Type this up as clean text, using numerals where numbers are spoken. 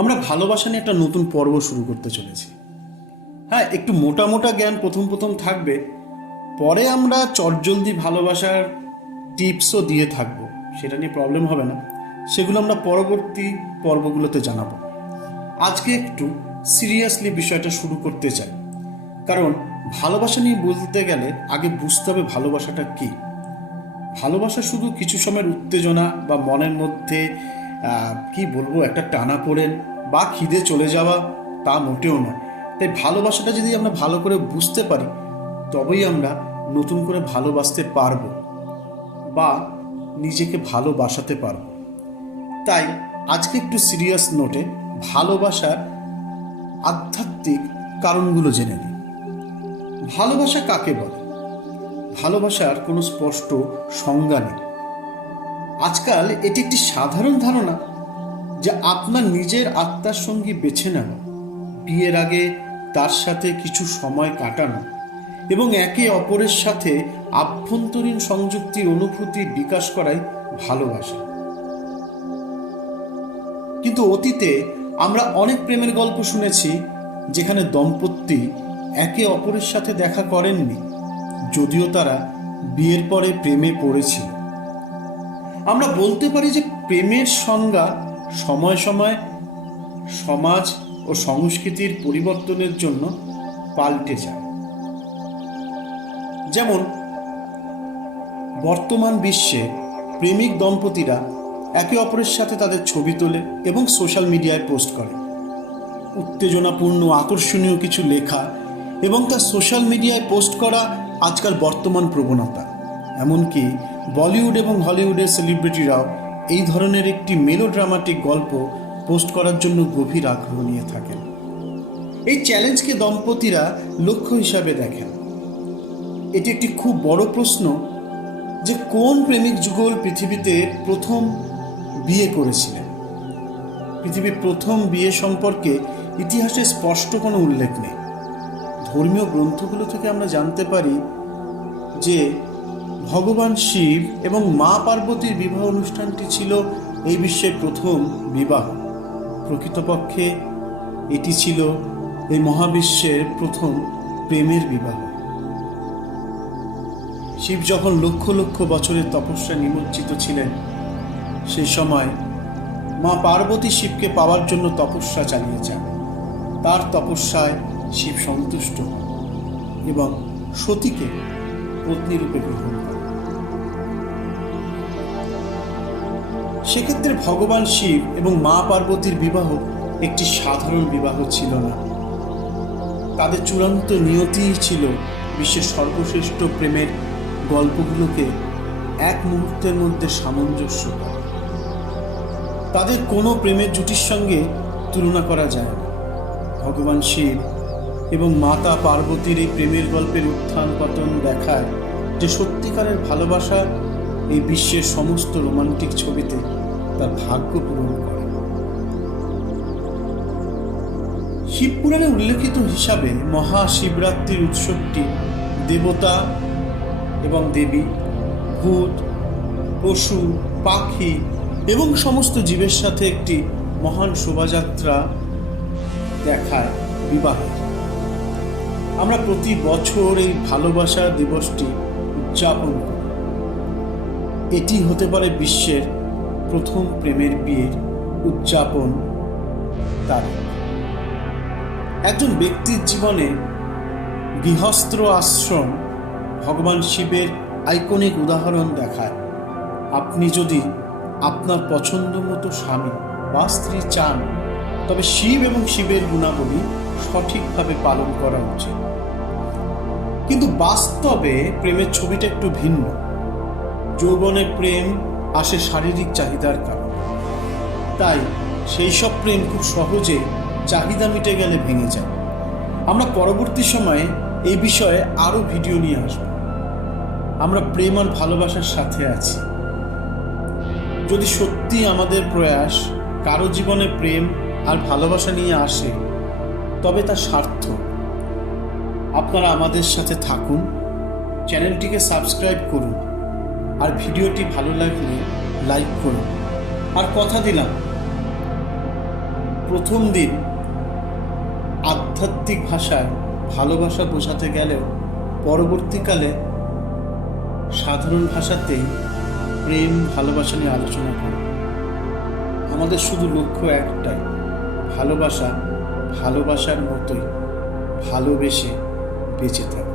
আমরা ভালোবাসা নিয়ে একটা নতুন পর্ব শুরু করতে চলেছি। হ্যাঁ, একটু মোটা মোটা জ্ঞান প্রথম প্রথম থাকবে, পরে আমরা চটজলদি ভালোবাসার টিপসও দিয়ে থাকবো, সেটা নিয়ে প্রবলেম হবে না। সেগুলো আমরা পরবর্তী পর্বগুলোতে জানাবো। আজকে একটু সিরিয়াসলি বিষয়টা শুরু করতে চাই, কারণ ভালোবাসা নিয়ে বলতে গেলে আগে বুঝতে হবে ভালোবাসাটা কী। ভালোবাসা শুধু কিছু সময়ের উত্তেজনা বা মনের মধ্যে কি বলবো একটা টানাপোড়েন বা খিদে চলে যাওয়া তা মোটেও নয়। তাই ভালোবাসাটা যদি আমরা ভালো করে বুঝতে পারি, তবেই আমরা নতুন করে ভালোবাসতে পারবো বা নিজেকে ভালোবাসাতে পারবো। তাই আজকে একটু সিরিয়াস নোটে ভালোবাসার আধ্যাত্মিক কারণগুলো জেনে নিই। ভালোবাসা কাকে বলে? ভালোবাসার কোনো স্পষ্ট সংজ্ঞা নেই। আজকাল এটি একটি সাধারণ ধারণা যে আপনার নিজের আত্মার সঙ্গী বেছে নেওয়া, বিয়ের আগে তার সাথে কিছু সময় কাটানো এবং একে অপরের সাথে আভ্যন্তরীণ সংযুক্তির অনুভূতি বিকাশ করাই ভালোবাসা। কিন্তু অতীতে আমরা অনেক প্রেমের গল্প শুনেছি যেখানে দম্পতি একে অপরের সাথে দেখা করেননি, যদিও তারা বিয়ের পরে প্রেমে পড়েছিল। আমরা বলতে পারি যে প্রেমের সংজ্ঞা সময় সময় সমাজ ও সংস্কৃতির পরিবর্তনের জন্য পাল্টে যায়। যেমন বর্তমান বিশ্বে প্রেমিক দম্পতিরা একে অপরের সাথে তাদের ছবি তোলে এবং সোশ্যাল মিডিয়ায় পোস্ট করে। উত্তেজনাপূর্ণ আকর্ষণীয় কিছু লেখা এবং তা সোশ্যাল মিডিয়ায় পোস্ট করা আজকাল বর্তমান প্রবণতা। এমনকি বলিউড এবং হলিউডের সেলিব্রিটিরাও এই ধরনের একটি মেলোড্রামাটিক গল্প পোস্ট করার জন্য গভীর আগ্রহ নিয়ে থাকেন। এই চ্যালেঞ্জকে দম্পতিরা লক্ষ্য হিসাবে দেখেন। এটি একটি খুব বড় প্রশ্ন যে কোন প্রেমিক যুগল পৃথিবীতে প্রথম বিয়ে করেছিলেন। পৃথিবীর প্রথম বিয়ে সম্পর্কে ইতিহাসে স্পষ্ট কোনো উল্লেখ নেই। ধর্মীয় গ্রন্থগুলো থেকে আমরা জানতে পারি যে ভগবান শিব এবং মা পার্বতীর বিবাহ অনুষ্ঠানটি ছিল এই বিশ্বের প্রথম বিবাহ। প্রকৃতপক্ষে এটি ছিল এই মহাবিশ্বের প্রথম প্রেমের বিবাহ। শিব যখন লক্ষ লক্ষ বছরের তপস্যা নিমজ্জিত ছিলেন, সেই সময় মা পার্বতী শিবকে পাওয়ার জন্য তপস্যা চালিয়ে যান। তার তপস্যায় শিব সন্তুষ্ট হন এবং সতীকে পত্নীরূপে গ্রহণ করেন। সেক্ষেত্রে ভগবান শিব এবং মা পার্বতীর বিবাহ একটি সাধারণ বিবাহ ছিল না। তাদের চূড়ান্ত নিয়তিই ছিল বিশ্বের সর্বশ্রেষ্ঠ প্রেমের গল্পগুলোকে এক মুহূর্তের মধ্যে সামঞ্জস্য করা। তাদের কোনো প্রেমের জুটির সঙ্গে তুলনা করা যায় না। ভগবান শিব এবং মাতা পার্বতীর এই প্রেমের গল্পের উত্থান পতন দেখায় যে সত্যিকারের ভালোবাসা এই বিশ্বের সমস্ত রোমান্টিক ছবিতে তার ভাগ্য পূরণ করে। শিবপুরাণে উল্লেখিত হিসাবে মহাশিবরাত্রির উৎসবটি দেবতা এবং দেবী, ভূত, পশু, পাখি এবং সমস্ত জীবের সাথে একটি মহান শোভাযাত্রা দেখায় বিবাহের। আমরা প্রতি বছর এই ভালোবাসা দিবসটি উদযাপন করি। এটি হতে পারে বিশ্বের প্রথম প্রেমের বিয়ের উদযাপন তারিখ। একজন ব্যক্তির জীবনে গৃহস্থ আশ্রম ভগবান শিবের আইকনিক উদাহরণ দেখায়। আপনি যদি আপনার পছন্দ মতো স্বামী বা স্ত্রী চান, তবে শিব এবং শিবের গুণাবলী সঠিকভাবে পালন করা উচিত। কিন্তু বাস্তবে প্রেমের ছবিটা একটু ভিন্ন। যৌবনে প্রেম আসে শারীরিক চাহিদার কারণে। তাই সেই সব প্রেম খুব সহজে চাহিদা মিটে গেলে ভেঙে যায়। আমরা পরবর্তী সময়ে এই বিষয়ে আরও ভিডিও নিয়ে আসব। আমরা প্রেম আর ভালোবাসার সাথে আছি। যদি সত্যি আমাদের প্রয়াস কারো জীবনে প্রেম আর ভালোবাসা নিয়ে আসে, তবে তা সার্থক। আপনারা আমাদের সাথে থাকুন, চ্যানেলটিকে সাবস্ক্রাইব করুন আর ভিডিওটি ভালো লাগলে লাইক করুন। আর কথা দিলাম, প্রথম দিন আধ্যাত্মিক ভাষায় ভালোবাসা বোঝাতে গেলেও পরবর্তীকালে সাধারণ ভাষাতেই প্রেম ভালোবাসা নিয়ে আলোচনা করব। আমাদের শুধু লক্ষ্য একটাই, ভালোবাসার মতোই ভালোবেসে বেঁচে থাকা।